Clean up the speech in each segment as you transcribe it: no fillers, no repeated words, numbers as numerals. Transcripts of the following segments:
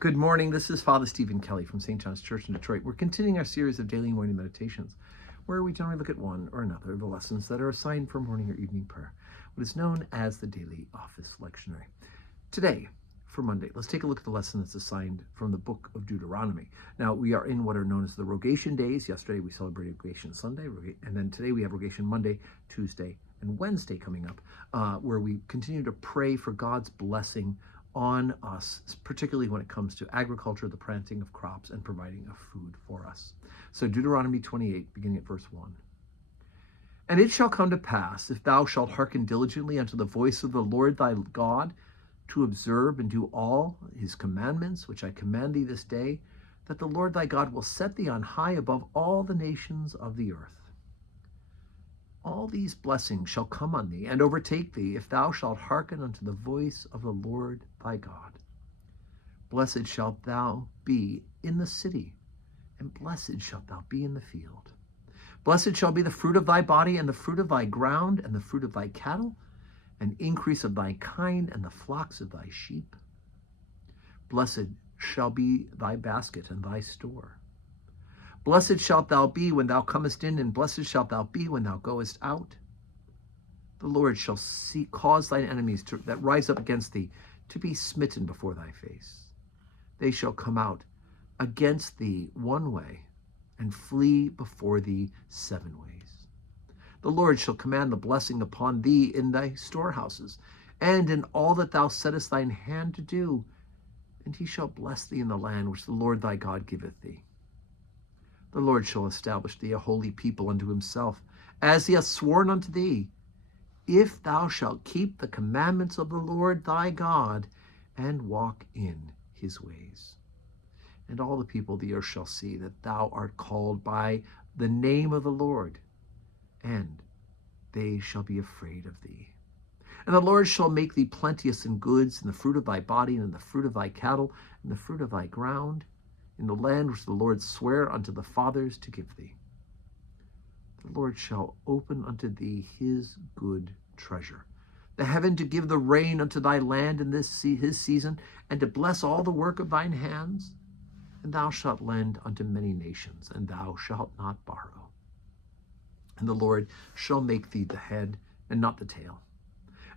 Good morning. This is Father Stephen Kelly from St. John's Church in Detroit. We're continuing our series of daily morning meditations, where we generally look at one or another of the lessons that are assigned for morning or evening prayer, what is known as the daily office lectionary. Today, for Monday, let's take a look at the lesson that's assigned from the book of Deuteronomy. Now, we are in what are known as the Rogation Days. Yesterday, we celebrated Rogation Sunday, and then today we have Rogation Monday, Tuesday, and Wednesday coming up, where we continue to pray for God's blessing on us, particularly when it comes to agriculture, the planting of crops, and providing of food for us. So Deuteronomy 28, beginning at verse 1. And it shall come to pass, if thou shalt hearken diligently unto the voice of the Lord thy God, to observe and do all his commandments, which I command thee this day, that the Lord thy God will set thee on high above all the nations of the earth. All these blessings shall come on thee and overtake thee, if thou shalt hearken unto the voice of the Lord thy God. Blessed shalt thou be in the city, and blessed shalt thou be in the field. Blessed shall be the fruit of thy body, and the fruit of thy ground, and the fruit of thy cattle, and increase of thy kind, and the flocks of thy sheep. Blessed shall be thy basket and thy store. Blessed shalt thou be when thou comest in, and blessed shalt thou be when thou goest out. The Lord shall cause thine enemies that rise up against thee to be smitten before thy face. They shall come out against thee one way, and flee before thee 7 ways. The Lord shall command the blessing upon thee in thy storehouses, and in all that thou settest thine hand to do, and he shall bless thee in the land which the Lord thy God giveth thee. The Lord shall establish thee a holy people unto himself, as he hath sworn unto thee, if thou shalt keep the commandments of the Lord thy God, and walk in his ways. And all the people of the earth shall see that thou art called by the name of the Lord, and they shall be afraid of thee. And the Lord shall make thee plenteous in goods, in the fruit of thy body, and in the fruit of thy cattle, and the fruit of thy ground, in the land which the Lord sware unto the fathers to give thee. The Lord shall open unto thee his good treasure, the heaven to give the rain unto thy land in his season, and to bless all the work of thine hands. And thou shalt lend unto many nations, and thou shalt not borrow. And the Lord shall make thee the head, and not the tail.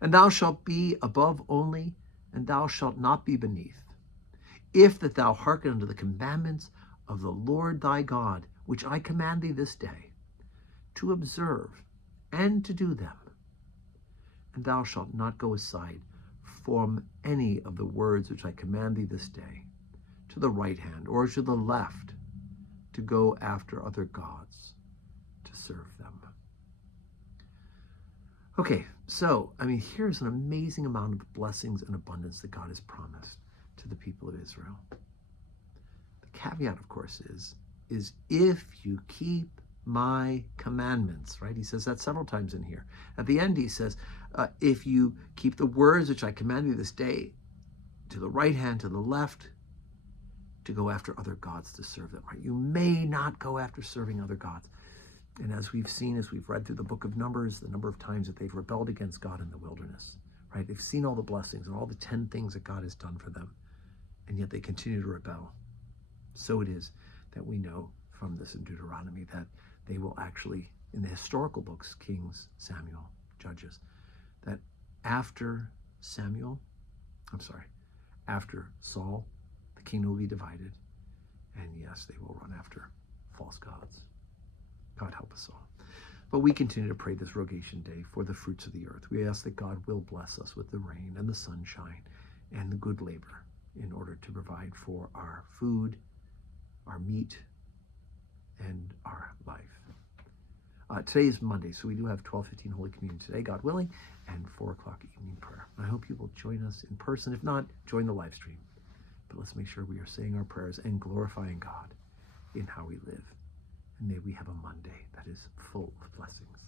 And thou shalt be above only, and thou shalt not be beneath. If that thou hearken unto the commandments of the Lord thy God, which I command thee this day, to observe and to do them. And thou shalt not go aside from any of the words which I command thee this day, to the right hand or to the left, to go after other gods, to serve them. Okay, so, here's an amazing amount of blessings and abundance that God has promised to the people of Israel. The caveat, of course, is if you keep my commandments, right? He says that several times in here. At the end, he says, if you keep the words which I command you this day, to the right hand, to the left, to go after other gods to serve them, right? You may not go after serving other gods. And as we've seen, as we've read through the book of Numbers, the number of times that they've rebelled against God in the wilderness, right? They've seen all the blessings and all the 10 things that God has done for them, and yet they continue to rebel. So it is that we know from this in Deuteronomy that they will actually, in the historical books, Kings, Samuel, Judges, that after Saul, the kingdom will be divided, and yes, they will run after false gods. God help us all. But we continue to pray this Rogation Day for the fruits of the earth. We ask that God will bless us with the rain and the sunshine and the good labor in order to provide for our food, our meat, and our life. Today is Monday, so we do have 12:15 Holy Communion today, God willing, and 4 o'clock evening prayer. I hope you will join us in person. If not, join the live stream. But let's make sure we are saying our prayers and glorifying God in how we live. And may we have a Monday that is full of blessings.